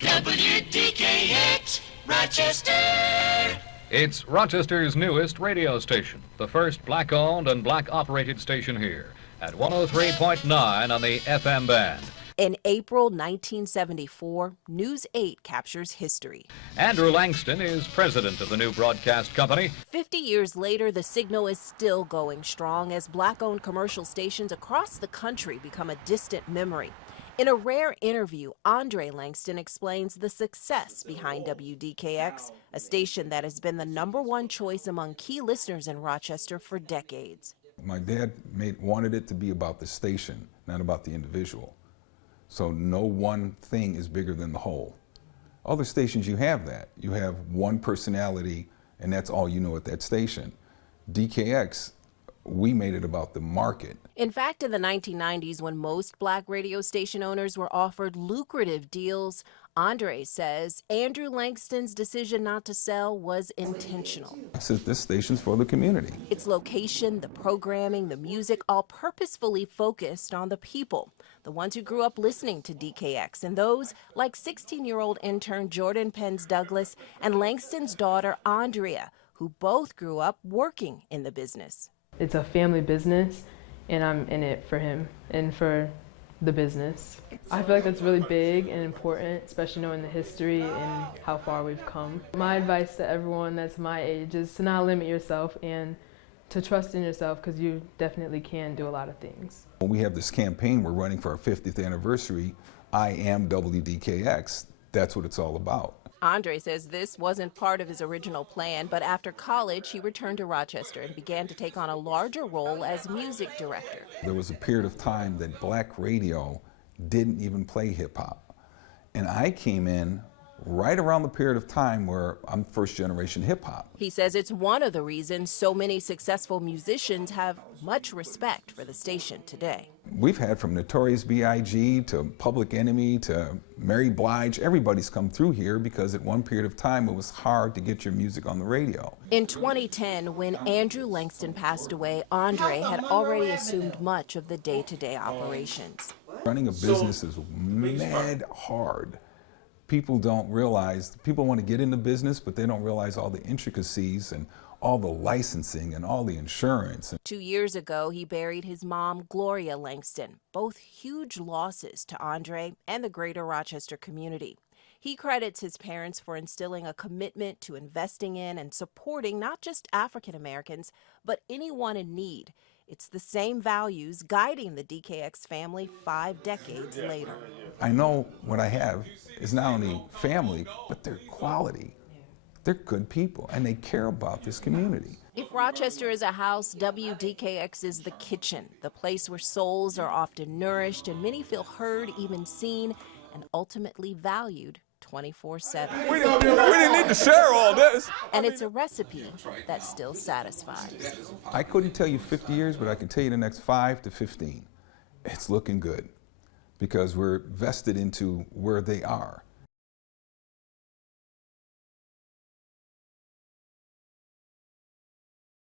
WDKX, Rochester. It's Rochester's newest radio station, the first black-owned and black-operated station here, at 103.9 on the FM band. In April 1974, News 8 captures history. Andrew Langston is president of the new broadcast company. 50 years later, the signal is still going strong as black-owned commercial stations across the country become a distant memory. In a rare interview, Andre Langston explains the success behind WDKX, a station that has been the #1 choice among key listeners in Rochester for decades. My dad wanted it to be about the station, not about the individual. So no one thing is bigger than the whole. Other stations, you have that. You have one personality, and that's all you know at that station. DKX, we made it about the market. In fact, in the 1990s, when most black radio station owners were offered lucrative deals, Andre says Andrew Langston's decision not to sell was intentional. I said, this station's for the community. Its location, the programming, the music, all purposefully focused on the people, the ones who grew up listening to DKX, and those like 16-year-old intern Jordan Penns Douglas and Langston's daughter, Andrea, who both grew up working in the business. It's a family business, and I'm in it for him and for the business. I feel like that's really big and important, especially knowing the history and how far we've come. My advice to everyone that's my age is to not limit yourself and to trust in yourself, because you definitely can do a lot of things. When we have this campaign we're running for our 50th anniversary, I am WDKX, that's what it's all about. Andre says this wasn't part of his original plan, but after college, he returned to Rochester and began to take on a larger role as music director. There was a period of time that black radio didn't even play hip hop. And I came in right around the period of time where I'm first generation hip hop. He says it's one of the reasons so many successful musicians have much respect for the station today. We've had from Notorious B.I.G. to Public Enemy to Mary Blige, everybody's come through here because at one period of time it was hard to get your music on the radio. In 2010, when Andrew Langston passed away, Andre had already assumed much of the day-to-day operations. Running a business is mad hard. People don't realize, people want to get into business, but they don't realize all the intricacies and all the licensing and all the insurance. 2 years ago, he buried his mom, Gloria Langston, both huge losses to Andre and the greater Rochester community. He credits his parents for instilling a commitment to investing in and supporting not just African Americans, but anyone in need. It's the same values guiding the DKX family 5 decades later. I know what I have is not only family, but they're quality. They're good people, and they care about this community. If Rochester is a house, WDKX is the kitchen, the place where souls are often nourished and many feel heard, even seen, and ultimately valued 24/7. We didn't need to share all this. And it's a recipe that still satisfies. I couldn't tell you 50 years, but I can tell you the next 5 to 15. It's looking good because we're vested into where they are.